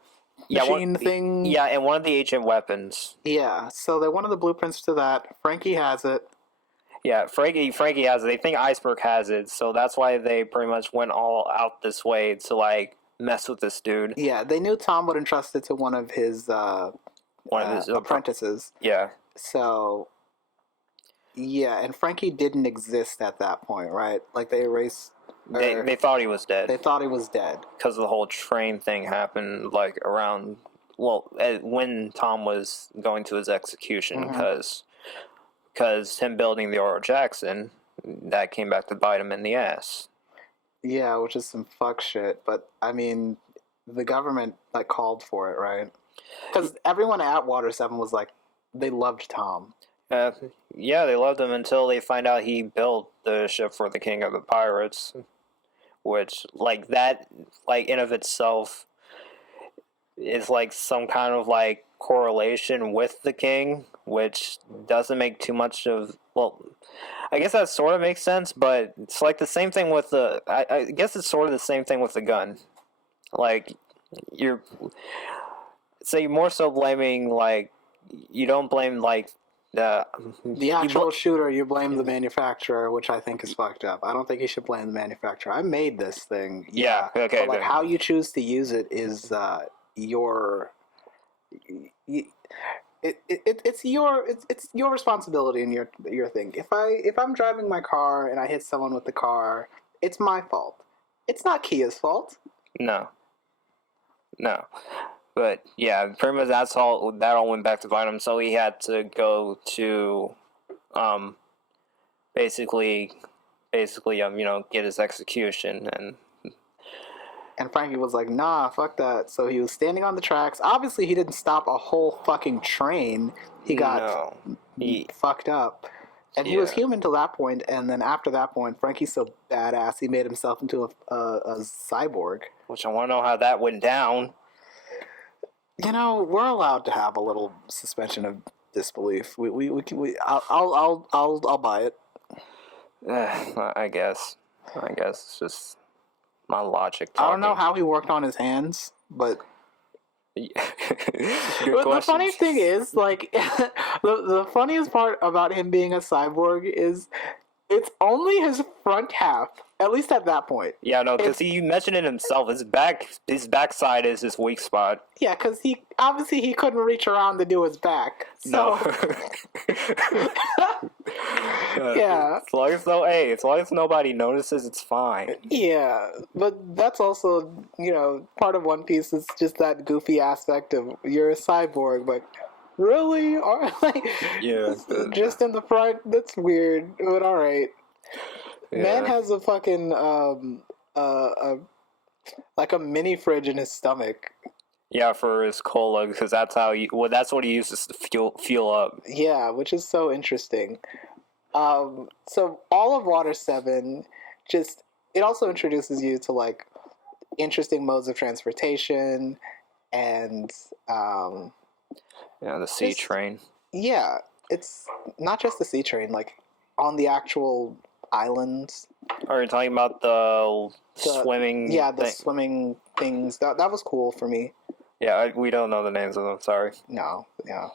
machine thing. Yeah, and one of the ancient weapons. Yeah, so they wanted the blueprints to that. Frankie has it. Yeah, Frankie has it. They think Iceberg has it, so that's why they pretty much went all out this way to, mess with this dude. Yeah, they knew Tom would entrust it to one of his apprentices. Yeah. So, yeah, and Frankie didn't exist at that point, right? They erased... They thought he was dead. They thought he was dead. Because the whole train thing happened, around... Well, when Tom was going to his execution, because him building the Oro Jackson, that came back to bite him in the ass. Yeah, which is some fuck shit. But, I mean, the government, called for it, right? Because everyone at Water 7 was they loved Tom. Yeah, they loved him until they find out he built the ship for the King of the Pirates. Which, that, in of itself, is, some kind of, correlation with the king, which doesn't make too much of... Well, I guess that sort of makes sense, but it's, the same thing with the... I guess it's sort of the same thing with the gun. You're... So you're more so blaming, you don't blame, the actual shooter, you blame the manufacturer, which I think is fucked up. I don't think you should blame the manufacturer. I made this thing. Yeah, okay. But how you choose to use it is your... It's your responsibility and your thing. If I'm driving my car and I hit someone with the car, it's my fault. It's not Kia's fault. No. But yeah, pretty much that all went back to bite him. So he had to go to, basically, get his execution. And Frankie was like, nah, fuck that. So he was standing on the tracks. Obviously, he didn't stop a whole fucking train. He got fucked up. And he was human till that point. And then after that point, Frankie's so badass, he made himself into a cyborg. Which I want to know how that went down. We're allowed to have a little suspension of disbelief. I'll buy it. I guess it's just my logic talking. I don't know how he worked on his hands, but the funny thing is, the funniest part about him being a cyborg is it's only his front half. At least at that point. Yeah, no, because he mentioned it himself. His backside is his weak spot. Yeah, because he couldn't reach around to do his back. So. No. Yeah. As long as nobody notices, it's fine. Yeah, but that's also part of One Piece is just that goofy aspect of you're a cyborg, but really, yeah, just in the front. That's weird, but all right. Yeah. Man has a fucking a mini fridge in his stomach. Yeah, for his cola, because that's what he uses to fuel up. Yeah, which is so interesting. So all of Water 7 it also introduces you to interesting modes of transportation, and the sea train. Yeah, it's not just the sea train. Like on the actual islands. Are you talking about the swimming? Yeah, the swimming things. That was cool for me. Yeah, we don't know the names of them. Sorry. No, yeah.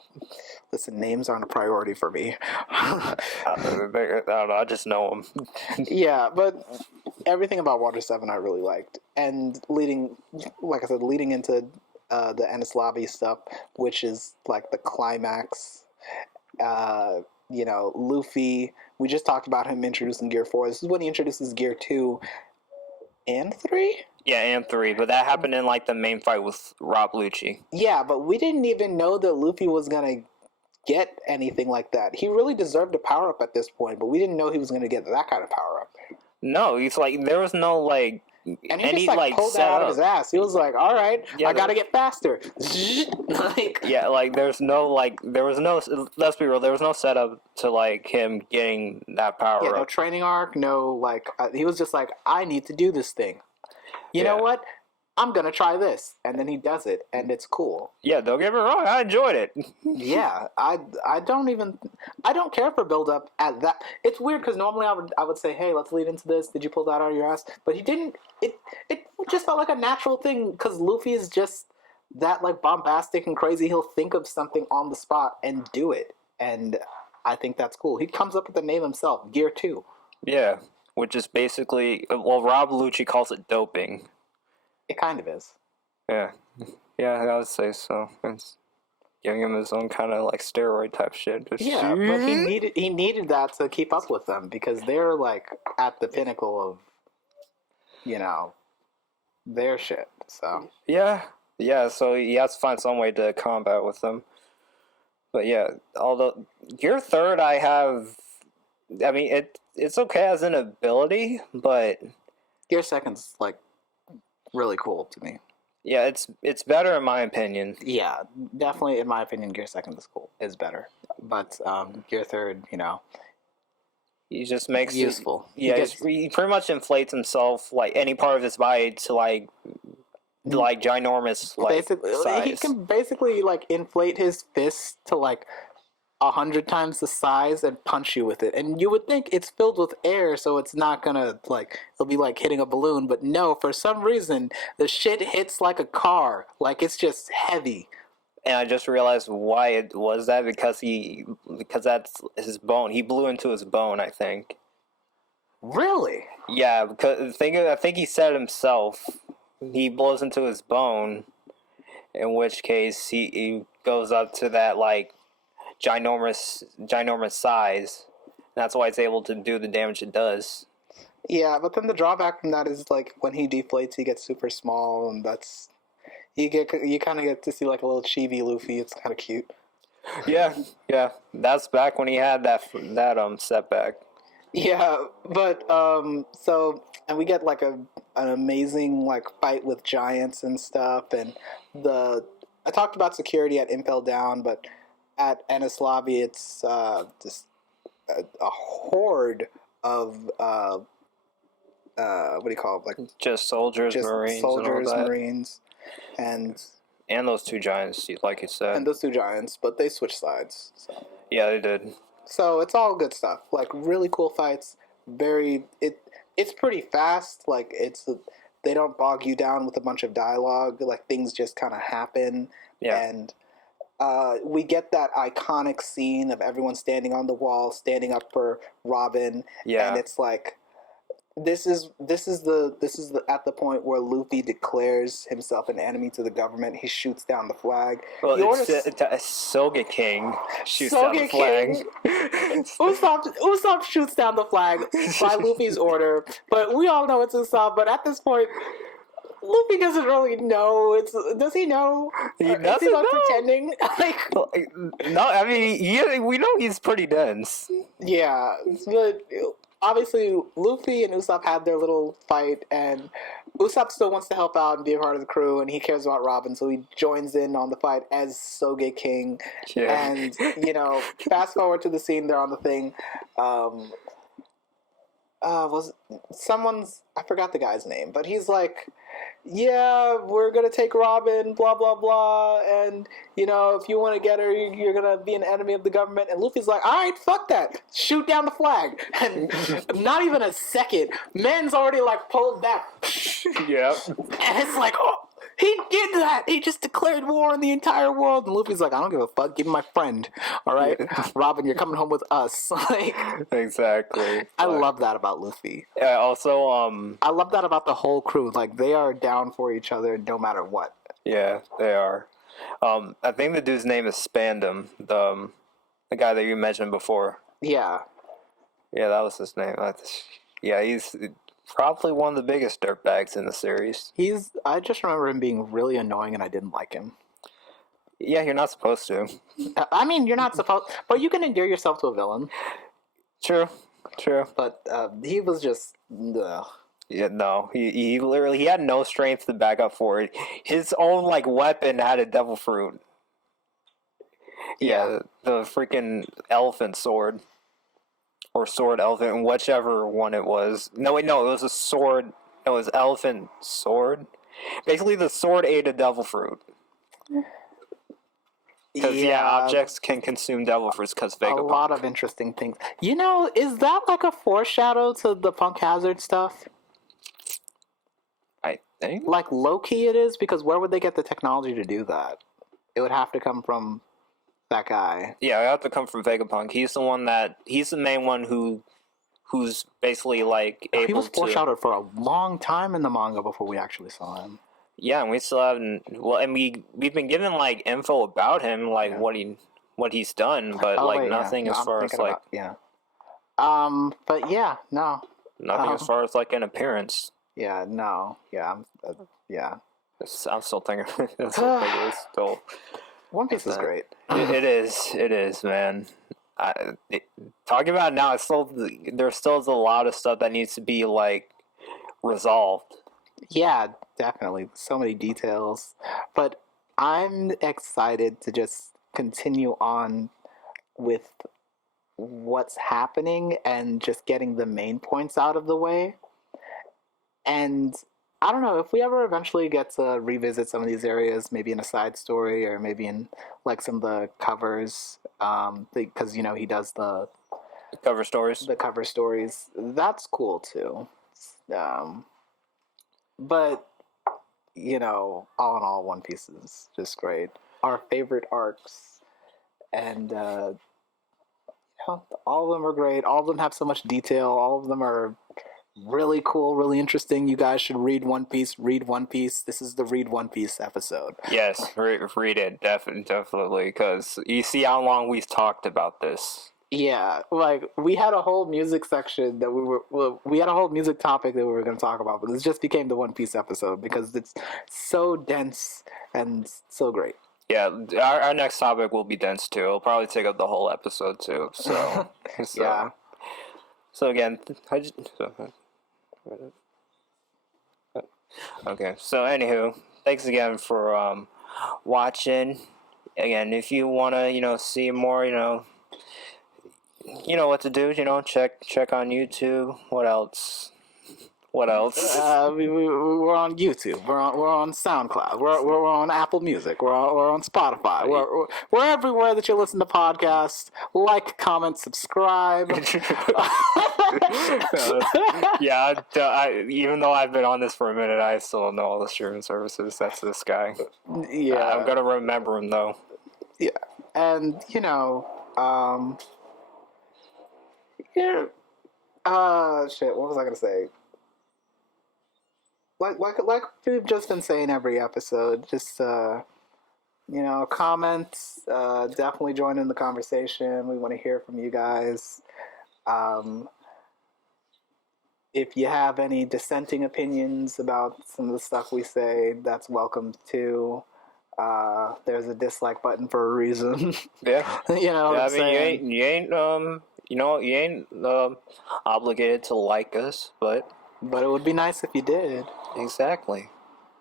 Listen, names aren't a priority for me. I don't know. I just know them. Yeah, but everything about Water 7 I really liked. And leading into the Enislavi stuff, which is like the climax. Luffy, we just talked about him introducing Gear 4. This is when he introduces Gear 2 and 3? Yeah, and 3, but that happened in like the main fight with Rob Lucci. Yeah, but we didn't even know that Luffy was gonna get anything like that. He really deserved a power up at this point, but we didn't know he was gonna get that kind of power up. No, he's like there was no like. And he just pulled that out of his ass. He was like, "All right, I gotta get faster." There was no. Let's be real. There was no setup to like him getting that power. Yeah, no training arc. No, he was just like, "I need to do this thing." You know what? I'm gonna try this, and then he does it, and it's cool. Yeah, don't get me wrong, I enjoyed it. Yeah, I don't care for build up at that. It's weird because normally I would say, hey, let's lead into this. Did you pull that out of your ass? But he didn't. It just felt like a natural thing because Luffy is just that like bombastic and crazy. He'll think of something on the spot and do it, and I think that's cool. He comes up with the name himself, Gear 2. Yeah, which is basically Rob Lucci calls it doping. It kind of is. Yeah, I would say so. It's giving him his own kind of like steroid type shit. But he needed that to keep up with them because they're like at the pinnacle of, their shit. So yeah. So he has to find some way to combat with them. But yeah, although Gear 3rd, it's okay as an ability, but Gear 2nd's like really cool to me. Yeah, it's better in my opinion. Yeah, definitely in my opinion, Gear 2nd is better. But Gear 3rd, he just makes useful. He pretty much inflates himself like any part of his body to like ginormous size. He can basically like inflate his fist to like 100 times the size and punch you with it. And you would think it's filled with air, so it's not gonna it'll be like hitting a balloon. But no, for some reason, the shit hits like a car. Like it's just heavy. And I just realized why it was that because that's his bone. He blew into his bone, I think. Really? Yeah, because I think he said himself. He blows into his bone, in which case he goes up to that like ginormous size. That's why it's able to do the damage it does. Yeah, but then the drawback from that is like when he deflates, he gets super small, and that's you kind of get to see like a little chibi Luffy. It's kind of cute. Yeah. That's back when he had that setback. Yeah, but and we get like an amazing like fight with giants and stuff, and I talked about security at Impel Down, but at Enislavi, it's just a horde of what do you call it? Like just soldiers, Marines, and those two giants, like you said, and those two giants, but they switched sides. So. Yeah, they did. So it's all good stuff. Like really cool fights. It's pretty fast. Like they don't bog you down with a bunch of dialogue. Like things just kind of happen. Yeah. And we get that iconic scene of everyone standing on the wall, standing up for Robin. Yeah. And it's like this is at the point where Luffy declares himself an enemy to the government. He shoots down the flag. Well, Sogeking shoots down the flag. Usopp shoots down the flag by Luffy's order, but we all know it's Usopp. But at this point, Luffy doesn't really know. Does he know? He doesn't know. Pretending? No, I mean, we know he's pretty dense. Yeah, but obviously Luffy and Usopp had their little fight, and Usopp still wants to help out and be a part of the crew, and he cares about Robin, so he joins in on the fight as Sogeking. Yeah. And fast forward to the scene they're on the thing. Was someone's, I forgot the guy's name, but he's like yeah, we're gonna take Robin, blah blah blah, and if you want to get her, you're gonna be an enemy of the government. And Luffy's like, all right, fuck that, shoot down the flag. And not even a second, Men's already like pulled back. Yep. And it's like, oh, he did that. He just declared war on the entire world. And Luffy's like, I don't give a fuck. Give me my friend. All right, Robin, you're coming home with us. Like, exactly. I love that about Luffy. Yeah. Also, I love that about the whole crew. Like, they are down for each other no matter what. Yeah, they are. I think the dude's name is Spandam, the guy that you mentioned before. Yeah. Yeah, that was his name. Yeah, he's probably one of the biggest dirtbags in the series. I just remember him being really annoying and I didn't like him. Yeah, you're not supposed to. I mean, you're not supposed, but you can endear yourself to a villain. True. But he was just, Yeah, no. He literally, he had no strength to back up for it. His own, like, weapon had a devil fruit. Yeah, the freaking elephant sword. Or sword elephant, whichever one it was. No, wait, no, it was a sword. It was elephant sword. Basically, the sword ate a devil fruit. Because, objects can consume devil fruits because Vegapunk. A lot of interesting things. Is that like a foreshadow to the Punk Hazard stuff? I think. Like, low-key it is, because where would they get the technology to do that? It would have to come from that guy. Yeah, it have to come from Vegapunk. He's the main one who's basically like able to. He was foreshadowed for a long time in the manga before we actually saw him. Yeah, and we still haven't. Well, and we've been given like info about him, like what he's done, but nothing as far as like But yeah, no. Nothing as far as like an appearance. Yeah, no, yeah, yeah. I'm still thinking. It's still. One Piece is great. It is, man. Talking about it now, there still is a lot of stuff that needs to be like resolved. Yeah, definitely. So many details, but I'm excited to just continue on with what's happening and just getting the main points out of the way. And I don't know, if we ever eventually get to revisit some of these areas, maybe in a side story or maybe in like some of the covers, because he does the cover stories. The cover stories, that's cool too. But all in all, One Piece is just great. Our favorite arcs, and all of them are great. All of them have so much detail. All of them are really cool, really interesting. You guys should read One Piece. Read One Piece. This is the Read One Piece episode. Yes, read it definitely, because you see how long we've talked about this. Yeah, like we had a whole music section that we had a whole music topic that we were going to talk about, but this just became the One Piece episode because it's so dense and so great. Yeah, our next topic will be dense too. It'll probably take up the whole episode too. So yeah. So again, okay. So anywho, thanks again for watching. Again, if you want to, see more, you know what to do. Check on YouTube. What else? We're on YouTube. We're on SoundCloud. We're on Apple Music. We're on Spotify. We're everywhere that you listen to podcasts. Like, comment, subscribe. Yeah, even though I've been on this for a minute, I still don't know all the streaming services. That's this guy. Yeah, I'm gonna remember him though. Yeah, and shit. What was I gonna say? Like we've just been saying every episode, just comments, definitely join in the conversation. We want to hear from you guys. If you have any dissenting opinions about some of the stuff we say, that's welcome too. There's a dislike button for a reason. Yeah. You ain't obligated to like us, but it would be nice if you did. Exactly.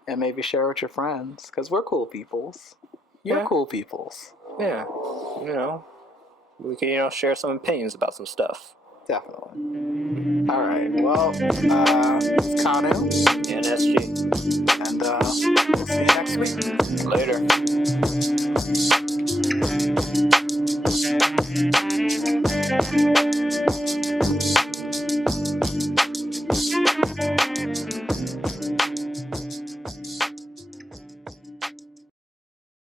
And maybe share with your friends, because we're cool peoples. You're cool peoples. Yeah. We can, share some opinions about some stuff. Definitely. All right. Well, it's Kanu. And SG. next week. Later.